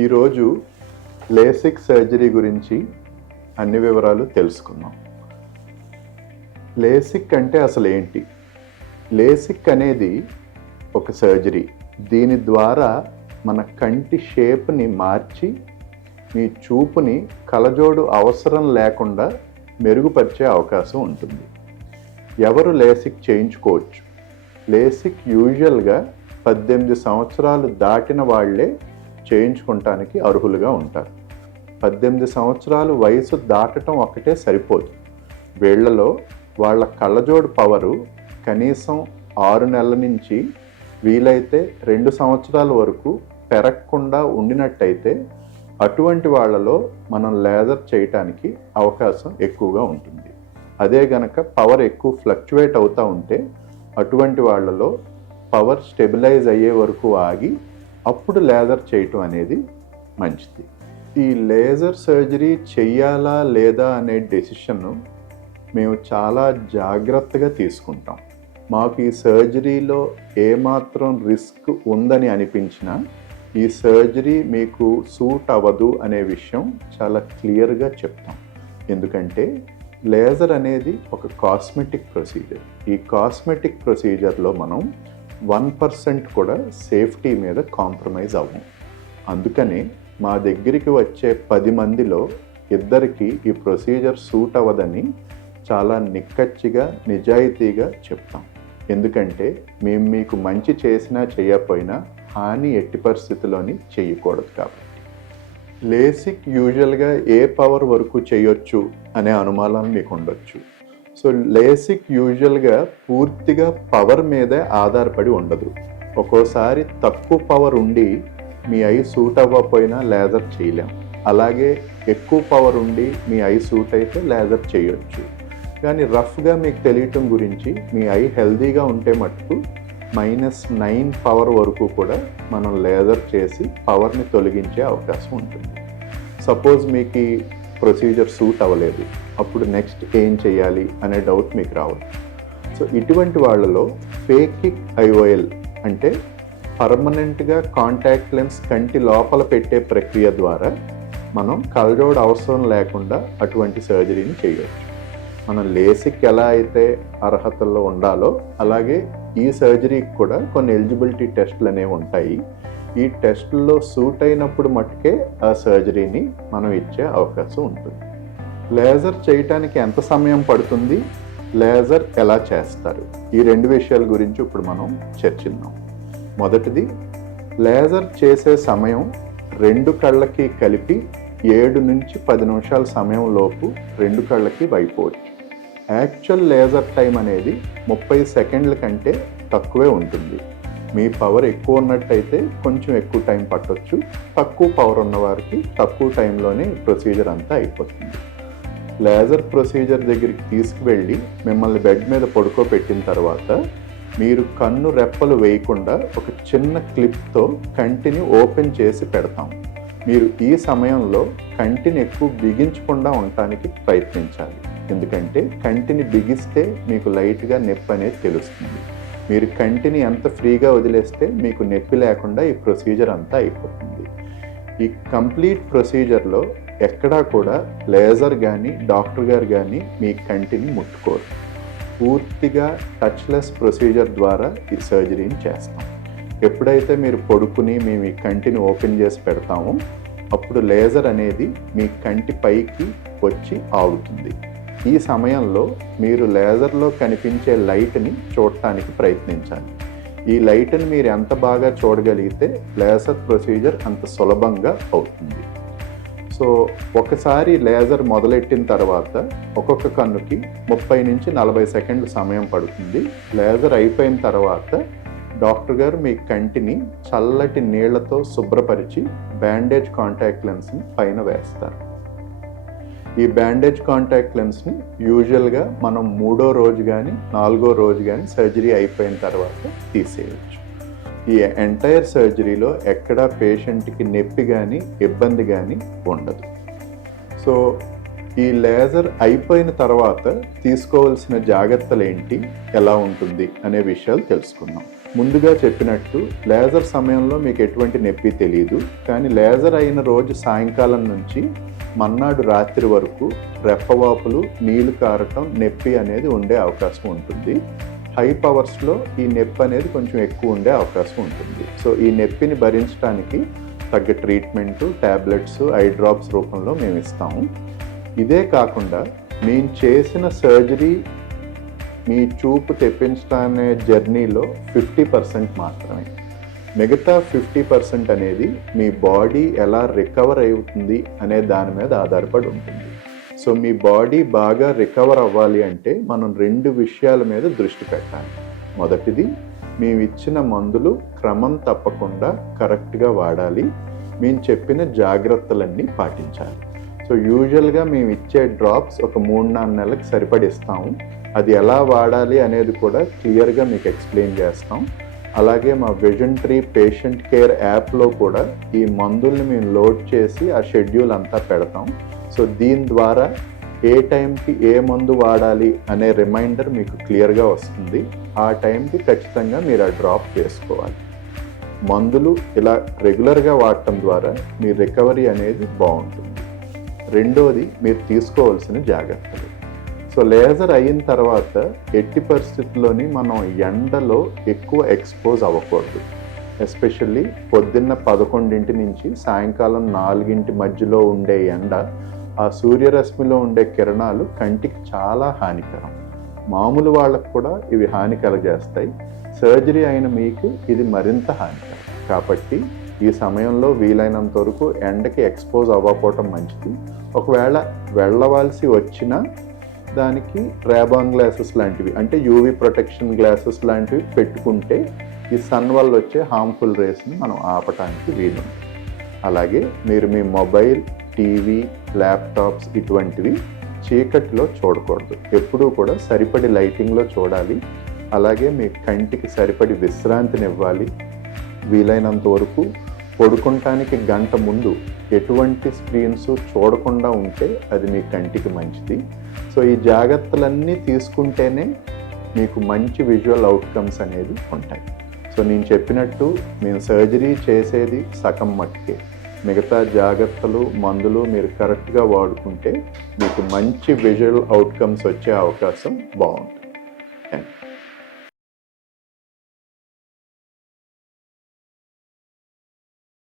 ఈరోజు LASIK surgery గురించి అన్ని వివరాలు తెలుసుకుందాం. లేసిక్ అంటే అసలు ఏంటి? లేసిక్ అనేది ఒక సర్జరీ. దీని ద్వారా మన కంటి షేప్ని మార్చి మీ చూపుని కళ్ళజోడు అవసరం లేకుండా మెరుగుపరిచే అవకాశం ఉంటుంది. ఎవరు లేసిక్ చేయించుకోవచ్చు? లేసిక్ యూజువల్గా 18 సంవత్సరాలు దాటిన వాళ్ళే చేయించుకోవటానికి అర్హులుగా ఉంటారు. 18 సంవత్సరాలు వయసు దాటడం ఒక్కటే సరిపోదు. వీళ్లలో వాళ్ళ కళ్ళజోడు పవరు కనీసం 6 నెలల నుంచి వీలైతే 2 సంవత్సరాల వరకు పెరగకుండా ఉండినట్టయితే అటువంటి వాళ్ళలో మనం లేజర్ చేయటానికి అవకాశం ఎక్కువగా ఉంటుంది. అదే గనక పవర్ ఎక్కువ ఫ్లక్చువేట్ అవుతూ ఉంటే అటువంటి వాళ్ళలో పవర్ స్టెబిలైజ్ అయ్యే వరకు ఆగి అప్పుడు లేజర్ చేయటం అనేది మంచిది. ఈ లేజర్ సర్జరీ చెయ్యాలా లేదా అనే డెసిషన్ను మేము చాలా జాగ్రత్తగా తీసుకుంటాం. మాకు ఈ సర్జరీలో ఏమాత్రం రిస్క్ ఉందని అనిపించినా ఈ సర్జరీ మీకు సూట్ అవ్వదు అనే విషయం చాలా క్లియర్గా చెప్తాం. ఎందుకంటే లేజర్ అనేది ఒక కాస్మెటిక్ ప్రొసీజర్. ఈ కాస్మెటిక్ ప్రొసీజర్లో మనం 1% కూడా సేఫ్టీ మీద కాంప్రమైజ్ అవ్వం. అందుకనే మా దగ్గరికి వచ్చే 10 మందిలో 2కి ఈ ప్రొసీజర్ సూట్ అవ్వదని చాలా నిక్కచ్చిగా నిజాయితీగా చెప్తాం. ఎందుకంటే మేము మీకు మంచి చేసినా చేయకపోయినా హాని ఎట్టి పరిస్థితుల్లోని చేయకూడదు కాబట్టి. లేసిక్ యూజువల్గా ఏ పవర్ వరకు చేయొచ్చు అనే అనుమానాలు మీకు ఉండొచ్చు. సో లేసిక్ యూజువల్గా పూర్తిగా పవర్ మీదే ఆధారపడి ఉండదు. ఒక్కోసారి తక్కువ పవర్ ఉండి మీ ఐ సూట్ అవ్వకపోయినా లేజర్ చేయలేం. అలాగే ఎక్కువ పవర్ ఉండి మీ ఐ సూట్ అయితే లేజర్ చేయొచ్చు. కానీ రఫ్గా మీకు తెలియటం గురించి మీ ఐ హెల్దీగా ఉంటే మటుకు -9 పవర్ వరకు కూడా మనం లేజర్ చేసి పవర్ని తొలగించే అవకాశం ఉంటుంది. సపోజ్ మీకు ఈ ప్రొసీజర్ సూట్ అవ్వలేదు, అప్పుడు నెక్స్ట్ ఏం చేయాలి అనే డౌట్ మీకు రావచ్చు. సో ఇటువంటి వాళ్ళలో ఫేకిక్ ఐఓఎల్ అంటే పర్మనెంట్గా కాంటాక్ట్ లెన్స్ కంటి లోపల పెట్టే ప్రక్రియ ద్వారా మనం కళ్ళజోడు అవసరం లేకుండా అటువంటి సర్జరీని చేయవచ్చు. మనం లేసిక్ ఎలా అయితే అర్హతల్లో ఉండాలో అలాగే ఈ సర్జరీకి కూడా కొన్ని ఎలిజిబిలిటీ టెస్టులు అనేవి ఉంటాయి. ఈ టెస్టుల్లో సూట్ అయినప్పుడు మట్టుకే ఆ సర్జరీని మనం ఇచ్చే అవకాశం ఉంటుంది. లేజర్ చేయటానికి ఎంత సమయం పడుతుంది, లేజర్ ఎలా చేస్తారు, ఈ 2 విషయాల గురించి ఇప్పుడు మనం చర్చిద్దాం. మొదటిది, లేజర్ చేసే సమయం 2 కళ్ళకి కలిపి 7 నుంచి 10 నిమిషాల సమయం లోపు 2 కళ్ళకి అయిపోవచ్చు. యాక్చువల్ లేజర్ టైం అనేది 30 సెకండ్ల కంటే తక్కువే ఉంటుంది. మీ పవర్ ఎక్కువ ఉన్నట్టయితే కొంచెం ఎక్కువ టైం పట్టొచ్చు. తక్కువ పవర్ ఉన్నవారికి తక్కువ టైంలోనే ప్రొసీజర్ అంతా అయిపోతుంది. లేజర్ ప్రొసీజర్ దగ్గరికి తీసుకువెళ్ళి మిమ్మల్ని బెడ్ మీద పడుకోబెట్టిన తర్వాత మీరు కన్ను రెప్పలు వేయకుండా ఒక చిన్న క్లిప్తో కంటిని ఓపెన్ చేసి పెడతాం. మీరు ఈ సమయంలో కంటిని ఎక్కువ బిగించకుండా ఉండటానికి ప్రయత్నించాలి. ఎందుకంటే కంటిని బిగిస్తే మీకు లైట్గా నొప్పి అనేది తెలుస్తుంది. మీరు కంటిని ఎంత ఫ్రీగా వదిలేస్తే మీకు నొప్పి లేకుండా ఈ ప్రొసీజర్ అంతా అయిపోతుంది. ఈ కంప్లీట్ ప్రొసీజర్లో ఎక్కడా కూడా లేజర్ కానీ డాక్టర్ గారు కానీ మీ కంటిని ముట్టుకోరు. పూర్తిగా టచ్లెస్ ప్రొసీజర్ ద్వారా ఈ సర్జరీని చేస్తాం. ఎప్పుడైతే మీరు పడుకుని మేము ఈ కంటిని ఓపెన్ చేసి పెడతామో అప్పుడు లేజర్ అనేది మీ కంటి పైకి వచ్చి ఆగుతుంది. ఈ సమయంలో మీరు లేజర్లో కనిపించే లైట్ని చూడటానికి ప్రయత్నించాలి. ఈ లైట్ని మీరు ఎంత బాగా చూడగలిగితే లేజర్ ప్రొసీజర్ అంత సులభంగా అవుతుంది. సో ఒకసారి లేజర్ మొదలెట్టిన తర్వాత ఒక్కొక్క కన్నుకి 30 నుంచి 40 సెకండ్ల సమయం పడుతుంది. లేజర్ అయిపోయిన తర్వాత డాక్టర్ గారు మీ కంటిని చల్లటి నీళ్లతో శుభ్రపరిచి బ్యాండేజ్ కాంటాక్ట్ లెన్స్ని పైన వేస్తారు. ఈ బ్యాండేజ్ కాంటాక్ట్ లెన్స్ని యూజువల్గా మనం 3వ రోజు కానీ 4వ రోజు కానీ సర్జరీ అయిపోయిన తర్వాత తీసేయవచ్చు. ఈ ఎంటైర్ సర్జరీలో ఎక్కడా పేషెంట్కి నొప్పి కానీ ఇబ్బంది కానీ ఉండదు. సో ఈ లేజర్ అయిపోయిన తర్వాత తీసుకోవాల్సిన జాగ్రత్తలు ఏంటి, ఎలా ఉంటుంది అనే విషయాలు తెలుసుకుందాం. ముందుగా చెప్పినట్టు లేజర్ సమయంలో మీకు ఎటువంటి నొప్పి తెలియదు, కానీ లేజర్ అయిన రోజు సాయంకాలం నుంచి మర్నాడు రాత్రి వరకు రెప్పవాపులు, నీళ్లు కారటం, నొప్పి అనేది ఉండే అవకాశం ఉంటుంది. హై పవర్స్లో ఈ నొప్పి అనేది కొంచెం ఎక్కువ ఉండే అవకాశం ఉంటుంది. సో ఈ నొప్పిని భరించడానికి తగ్గ ట్రీట్మెంటు, ట్యాబ్లెట్స్, ఐ డ్రాప్స్ రూపంలో మేము ఇస్తాము. ఇదే కాకుండా మేము చేసిన సర్జరీ మీ చూపు తెప్పించడానే జర్నీలో 50% మాత్రమే. మిగతా 50% అనేది మీ బాడీ ఎలా రికవర్ అవుతుంది అనే దాని మీద ఆధారపడి ఉంటుంది. సో మీ బాడీ బాగా రికవర్ అవ్వాలి అంటే మనం 2 విషయాల మీద దృష్టి పెట్టాలి. మొదటిది, మేము ఇచ్చిన మందులు క్రమం తప్పకుండా కరెక్ట్గా వాడాలి, మేము చెప్పిన జాగ్రత్తలన్నీ పాటించాలి. సో యూజువల్గా మేము ఇచ్చే డ్రాప్స్ ఒక 3-4 నెలలకు సరిపడిస్తాము. అది ఎలా వాడాలి అనేది కూడా క్లియర్గా మీకు ఎక్స్ప్లెయిన్ చేస్తాం. అలాగే మా విజన్ ట్రీ పేషెంట్ కేర్ యాప్లో కూడా ఈ మందుల్ని మేము లోడ్ చేసి ఆ షెడ్యూల్ అంతా పెడతాం. సో దీని ద్వారా ఏ టైంకి ఏ మందు వాడాలి అనే రిమైండర్ మీకు క్లియర్గా వస్తుంది. ఆ టైంకి ఖచ్చితంగా మీరు ఆ డ్రాప్ చేసుకోవాలి. మందులు ఇలా రెగ్యులర్గా వాడటం ద్వారా మీ రికవరీ అనేది బాగుంటుంది. రెండోది, మీరు తీసుకోవాల్సిన జాగ్రత్తలు. సో లేజర్ అయిన తర్వాత ఎట్టి పరిస్థితుల్లోని మనం ఎండలో ఎక్కువ ఎక్స్పోజ్ అవ్వకూడదు. ఎస్పెషల్లీ పొద్దున్న 11 నుంచి సాయంకాలం 4 మధ్యలో ఉండే ఎండ, ఆ సూర్యరశ్మిలో ఉండే కిరణాలు కంటికి చాలా హానికరం. మామూలు వాళ్ళకు కూడా ఇవి హాని కలగజేస్తాయి. సర్జరీ అయిన మీకు ఇది మరింత హానికరం. కాబట్టి ఈ సమయంలో వీలైనంత వరకు ఎండకి ఎక్స్పోజ్ అవ్వకపోవటం మంచిది. ఒకవేళ వెళ్ళవలసి వచ్చినా దానికి రేబాన్ గ్లాసెస్ లాంటివి, అంటే యూవీ ప్రొటెక్షన్ గ్లాసెస్ లాంటివి పెట్టుకుంటే ఈ సన్ వల్ల వచ్చే హార్మ్ఫుల్ రేస్ని మనం ఆపటానికి వీలుంది. అలాగే మీరు మీ మొబైల్, టీవీ, ల్యాప్టాప్స్ ఇటువంటివి చీకటిలో చూడకూడదు. ఎప్పుడూ కూడా సరిపడి లైటింగ్లో చూడాలి. అలాగే మీ కంటికి సరిపడి విశ్రాంతినివ్వాలి. వీలైనంత వరకు పడుకుంటానికి గంట ముందు ఎటువంటి స్క్రీన్స్ చూడకుండా ఉంటే అది మీ కంటికి మంచిది. సో ఈ జాగ్రత్తలన్నీ తీసుకుంటేనే మీకు మంచి విజువల్ అవుట్కమ్స్ అనేది ఉంటాయి. సో నేను చెప్పినట్టు మేము సర్జరీ చేసేది సగం మట్టుకే. మిగతా జాగ్రత్తలు, మందులు మీరు కరెక్ట్గా వాడుకుంటే మీకు మంచి విజువల్ అవుట్కమ్స్ వచ్చే అవకాశం బాగుంటుంది. Thank you.